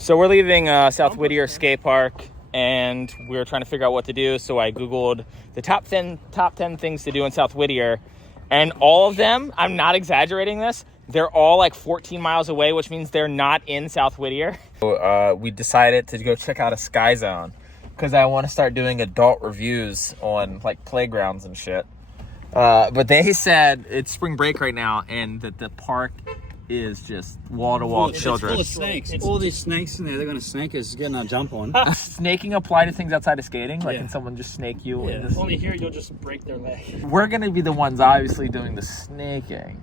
So we're leaving South Whittier Skate Park, and we were trying to figure out what to do. So I Googled the top 10 things to do in South Whittier, and all of them, I'm not exaggerating this, they're all like 14 miles away, which means they're not in South Whittier. So, we decided to go check out a Sky Zone because I want to start doing adult reviews on like playgrounds and shit. But they said it's spring break right now, and that the park is just wall-to-wall children. It's full of snakes. All these snakes in there, they're going to snake us, getting our jump on. Snaking apply to things outside of skating? Like, can someone just snake you? Yeah, if only here you'll just break their leg. We're going to be the ones obviously doing the snaking.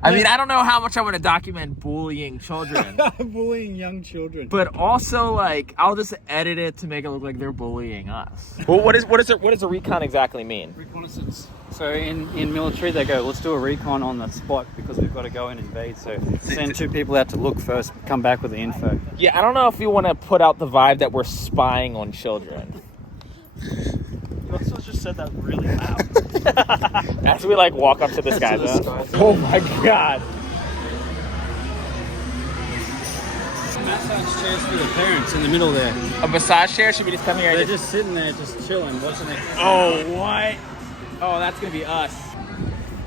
I mean, I don't know how much I want to document bullying children. Bullying young children. But also, like, I'll just edit it to make it look like they're bullying us. Well, what does a recon exactly mean? Reconnaissance. So in military, they go, let's do a recon on the spot because we've got to go and invade. So send 2 people out to look first, come back with the info. Yeah, I don't know if you want to put out the vibe that we're spying on children. You also just said that really loud. As we like walk up to the Sky Zone. Oh my god. Massage chairs for the parents in the middle there. A massage chair? Should we just come here? They're just sitting there, just chilling, watching it. Oh, what? Oh, that's going to be us.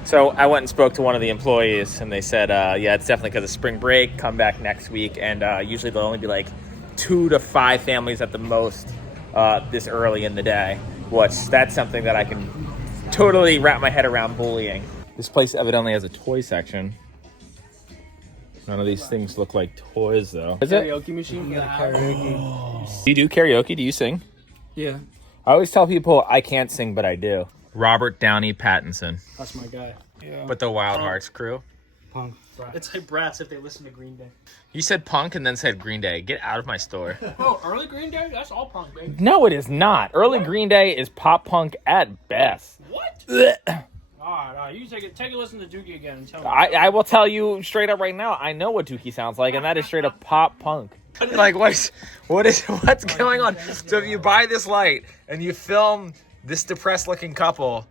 So I went and spoke to one of the employees, and they said, yeah, it's definitely because of spring break. Come back next week. And usually there'll only be like 2 to 5 families at the most this early in the day. Which that's something that I can totally wrap my head around bullying. This place evidently has a toy section. None of these things look like toys, though. Is it? Karaoke machine for the karaoke. Do you do karaoke? Do you sing? Yeah. I always tell people I can't sing, but I do. Robert Downey Pattinson. That's my guy. Yeah. But the Wild Hearts crew. Punk. It's like Brass if they listen to Green Day. You said punk and then said Green Day. Get out of my store. Oh, early Green Day? That's all punk, baby. No, it is not. Early Green Day is pop punk at best. What? Nah, you take a listen to Dookie again and tell me. I will tell you straight up right now, I know what Dookie sounds like, and that is straight up pop punk. Like, what's going on? So if you buy this light and you film this depressed looking couple,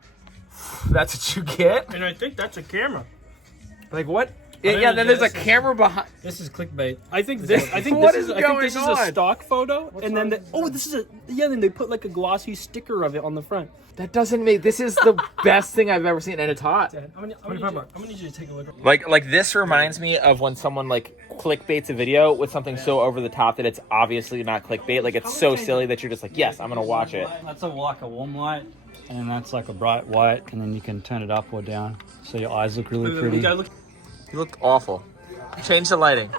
that's what you get? And I think that's a camera. Like, what? Yeah, then there's a camera behind. This is clickbait. I think this is a stock photo, and then then they put like a glossy sticker of it on the front. That doesn't make. This is the best thing I've ever seen, and it's hot. Dad, I'm gonna need you to take a look. Like this reminds me of when someone like clickbaits a video with something so over the top that it's obviously not clickbait. Like it's so silly that you're just like, yes, I'm gonna watch it. That's like a warm light, and that's like a bright white, and then you can turn it up or down so your eyes look really pretty. You look awful. Change the lighting.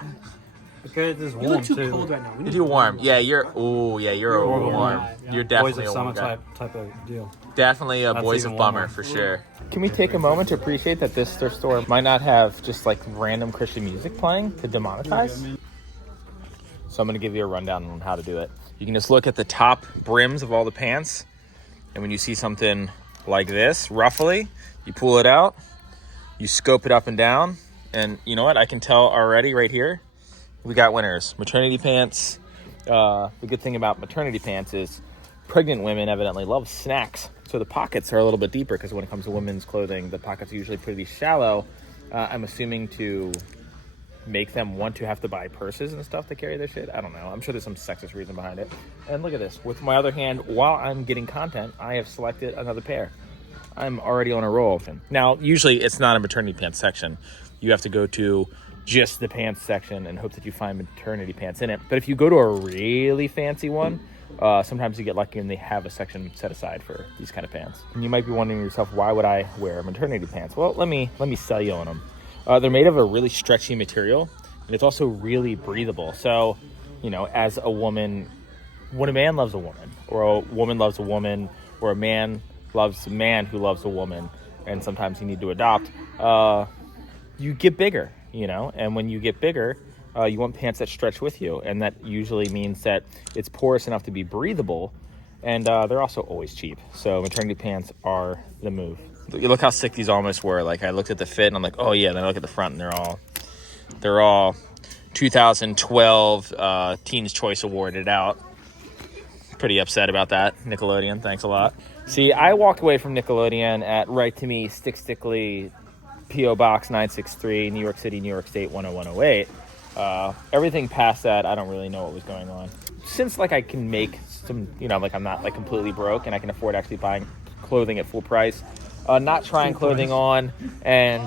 Okay, this is warm You look too cold right now. You do warm. Yeah, you're warm. Yeah. You're definitely Boys a of warm summer guy. type of deal. Definitely a That's Boys even of Bummer warmer. for sure. Can we take a moment to appreciate that their store might not have just like random Christian music playing to demonetize? So I'm going to give you a rundown on how to do it. You can just look at the top brims of all the pants, and when you see something like this, roughly, you pull it out, you scope it up and down, and you know what? I can tell already right here, we got winners. Maternity pants. The good thing about maternity pants is pregnant women evidently love snacks. So the pockets are a little bit deeper because when it comes to women's clothing, the pockets are usually pretty shallow. I'm assuming to make them want to have to buy purses and stuff to carry their shit. I don't know. I'm sure there's some sexist reason behind it. And look at this. With my other hand, while I'm getting content, I have selected another pair. I'm already on a roll. Now, usually it's not a maternity pants section. You have to go to just the pants section and hope that you find maternity pants in it. But if you go to a really fancy one, sometimes you get lucky and they have a section set aside for these kind of pants. And you might be wondering to yourself, why would I wear maternity pants? Well, let me sell you on them. They're made of a really stretchy material, and it's also really breathable. So, you know, as a woman, when a man loves a woman, or a woman loves a woman, or a man loves a man who loves a woman, and sometimes you need to adopt, you get bigger, you know? And when you get bigger, you want pants that stretch with you, and that usually means that it's porous enough to be breathable, and they're also always cheap. So maternity pants are the move. You look how sick these almost were. Like, I looked at the fit, and I'm like, oh yeah, then I look at the front, and they're all 2012 Teen's Choice awarded out. Pretty upset about that, Nickelodeon. Thanks a lot. See, I walked away from Nickelodeon at Write to Me, Stickly, P.O. Box 963, New York City, New York State 10108. Everything past that, I don't really know what was going on. Since like I can make some, you know, like I'm not like completely broke and I can afford actually buying clothing at full price, not trying clothing on and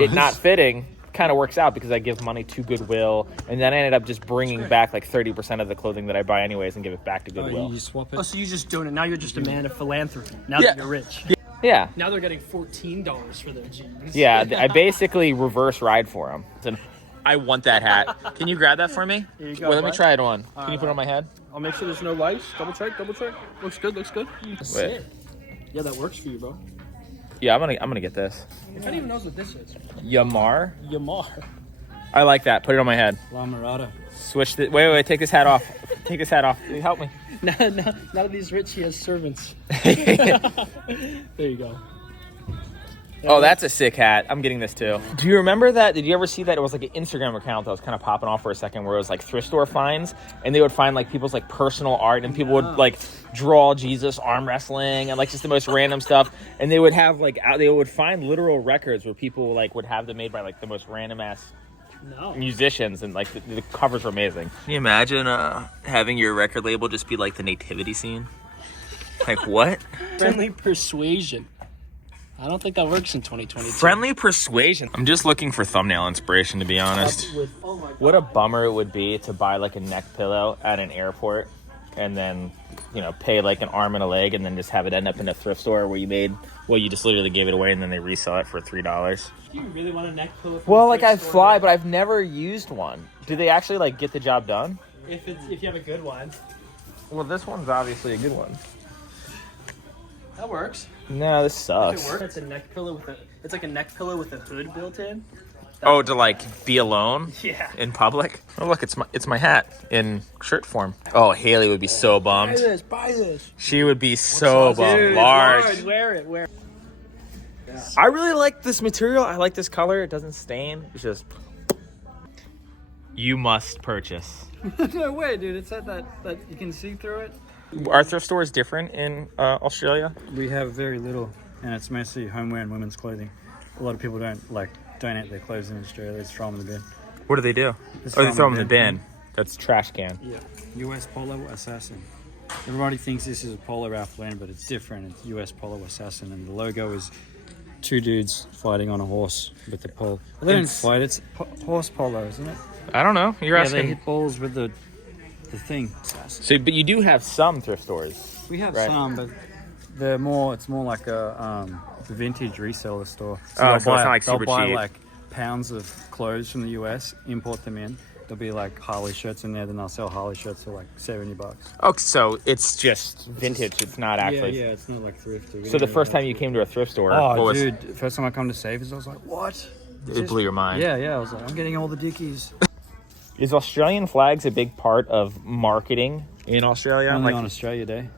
it not fitting kind of works out because I give money to Goodwill, and then I ended up just bringing back like 30% of the clothing that I buy anyways and give it back to Goodwill. You swap it. Oh, so you just doing it now? You're just a man of philanthropy. Now that you're rich. Yeah. Now they're getting $14 for their jeans. Yeah, I basically reverse ride for them. I want that hat. Can you grab that for me? Here you go, Wait, let me try it on. Can you put it on my head? I'll make sure there's no lice. Double check. Looks good. Wait. Yeah, that works for you, bro. Yeah, I'm gonna get this. I don't even know what this is. Yamar. I I like that. Put it on my head. La Mirada. Switch the. Wait. Take this hat off. Take this hat off. Help me. None of these rich, he has servants. There you go. Oh, that's a sick hat. I'm getting this too. Do you remember that? Did you ever see that? It was like an Instagram account that was kind of popping off for a second where it was like thrift store finds, and they would find like people's like personal art, and people would like draw Jesus arm wrestling and like just the most random stuff, and they would have like they would find literal records where people like would have them made by like the most random ass musicians, and like the covers were amazing. Can you imagine having your record label just be like the nativity scene? Like what? Friendly persuasion. I don't think that works in 2022. Friendly persuasion. I'm just looking for thumbnail inspiration, to be honest. What a bummer it would be to buy like a neck pillow at an airport and then, you know, pay like an arm and a leg and then just have it end up in a thrift store where you just literally gave it away and then they resell it for $3. You really want a neck pillow? Well, like I fly, but I've never used one. Do they actually like get the job done? If you have a good one. Well, this one's obviously a good one. That works. No, this sucks. If it works, it's a neck pillow it's like a neck pillow with a hood built in. Oh, to like be alone? Yeah. In public? Oh, look, it's my hat in shirt form. Oh, Haley would be so bummed. Buy this. She would be so bummed. Dude, Large. Wear it. I really like this material. I like this color. It doesn't stain. It's just. You must purchase. No way, dude. It's that you can see through it. Are thrift stores different in Australia? We have very little, and it's mostly homeware and women's clothing. A lot of people don't donate their clothes in Australia. They just throw them in the bin. What do they do? They throw them in the bin. That's trash can. Yeah. US Polo Assassin. Everybody thinks this is a Polo Ralph Lauren, but it's different. It's US Polo Assassin, and the logo is two dudes fighting on a horse with the pole. Well, they don't fight. It's horse polo, isn't it? I don't know. You're They asking. hit balls with the thing. So, but you do have some thrift stores. We have right? some, but it's more like a vintage reseller store. So it's not like they'll super buy cheap. like pounds of clothes from the US, import them in. There'll be like Harley shirts in there, then they'll sell Harley shirts for like $70. Oh, so it's just vintage. It's not actually. Yeah, it's not like thrift. So the first time you came to a thrift store, oh, dude, first time I come to Savers, I was like, what? It blew your mind. Yeah, I was like, I'm getting all the Dickies. Is Australian flags a big part of marketing in Australia? Only on Australia Day.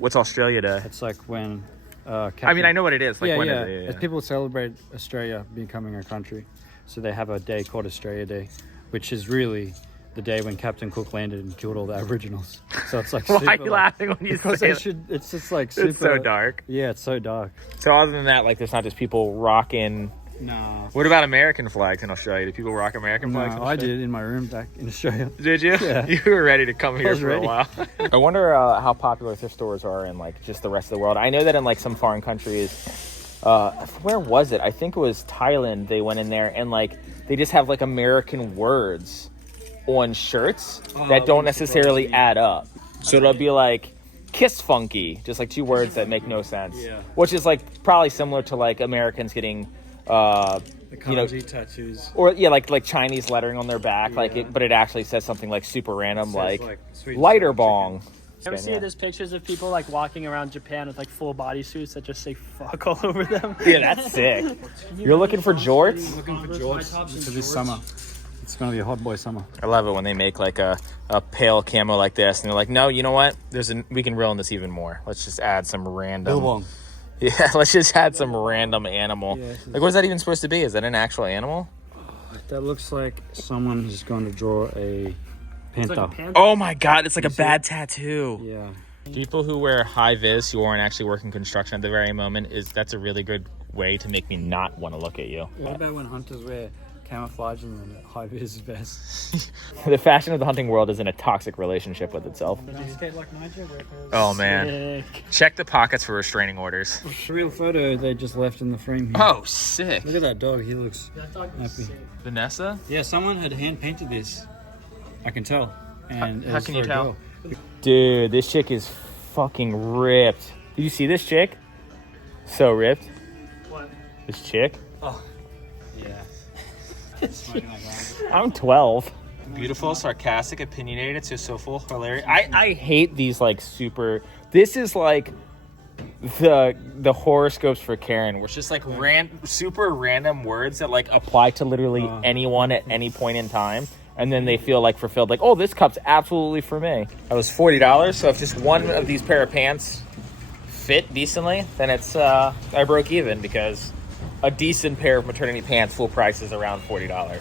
What's Australia Day? It's like when I mean, I know what it is. Like, when is it? As people celebrate Australia becoming a country, so they have a day called Australia Day, which is really the day when Captain Cook landed and killed all the Aboriginals. So it's like Why super, are you laughing when you because say they that? it's just like super. It's so dark. Yeah, it's so dark. So other than that, like, there's not just people rocking. No. What about American flags in Australia? Do people rock American flags? No, I did in my room back in Australia. Did you? Yeah. You were ready to come here was for ready. a while. I wonder how popular thrift stores are in like just the rest of the world. I know that in like some foreign countries, where was it? I think it was Thailand. They went in there and like they just have like American words on shirts that don't necessarily add up. So it'll be like kiss funky, just like two words that make no sense. Yeah. Which is like probably similar to like Americans getting The kanji tattoos. or like Chinese lettering on their back, but it actually says something like super random, like sweet lighter chicken. bong. Ever see there's pictures of people like walking around Japan with like full bodysuits that just say fuck all over them? Yeah, that's sick. You're looking for jorts? Looking for jorts for this summer. It's gonna be a hot boy summer. I love it when they make like a pale camo like this, and they're like, no, you know what? We can ruin this even more. Let's just add some random. Billabong. Yeah, let's just add some random animal. Yeah, like, what is that even supposed to be? Is that an actual animal? That looks like someone who's going to draw a panther. Oh my god, it's like a bad tattoo. Yeah. People who wear high vis who aren't actually working construction at the very moment that's a really good way to make me not want to look at you. What about when hunters wear camouflage and then high vis vest. The fashion of the hunting world is in a toxic relationship with itself. Oh man. Check the pockets for restraining orders. Real photo they just left in the frame here. Oh, sick. Look at that dog. He looks happy. Vanessa? Yeah, someone had hand painted this. I can tell. And How it's can you for a tell? girl. Dude, this chick is fucking ripped. Did you see this chick? So ripped. What? This chick? Yeah. I'm 12. Beautiful, sarcastic, opinionated, it's just so full, hilarious. I hate these like super. This is like the horoscopes for Karen, where it's just like super random words that like apply to literally anyone at any point in time, and then they feel like fulfilled. Like, oh, this cup's absolutely for me. That was $40. So if just one of these pair of pants fit decently, then it's I broke even, because a decent pair of maternity pants full price is around $40.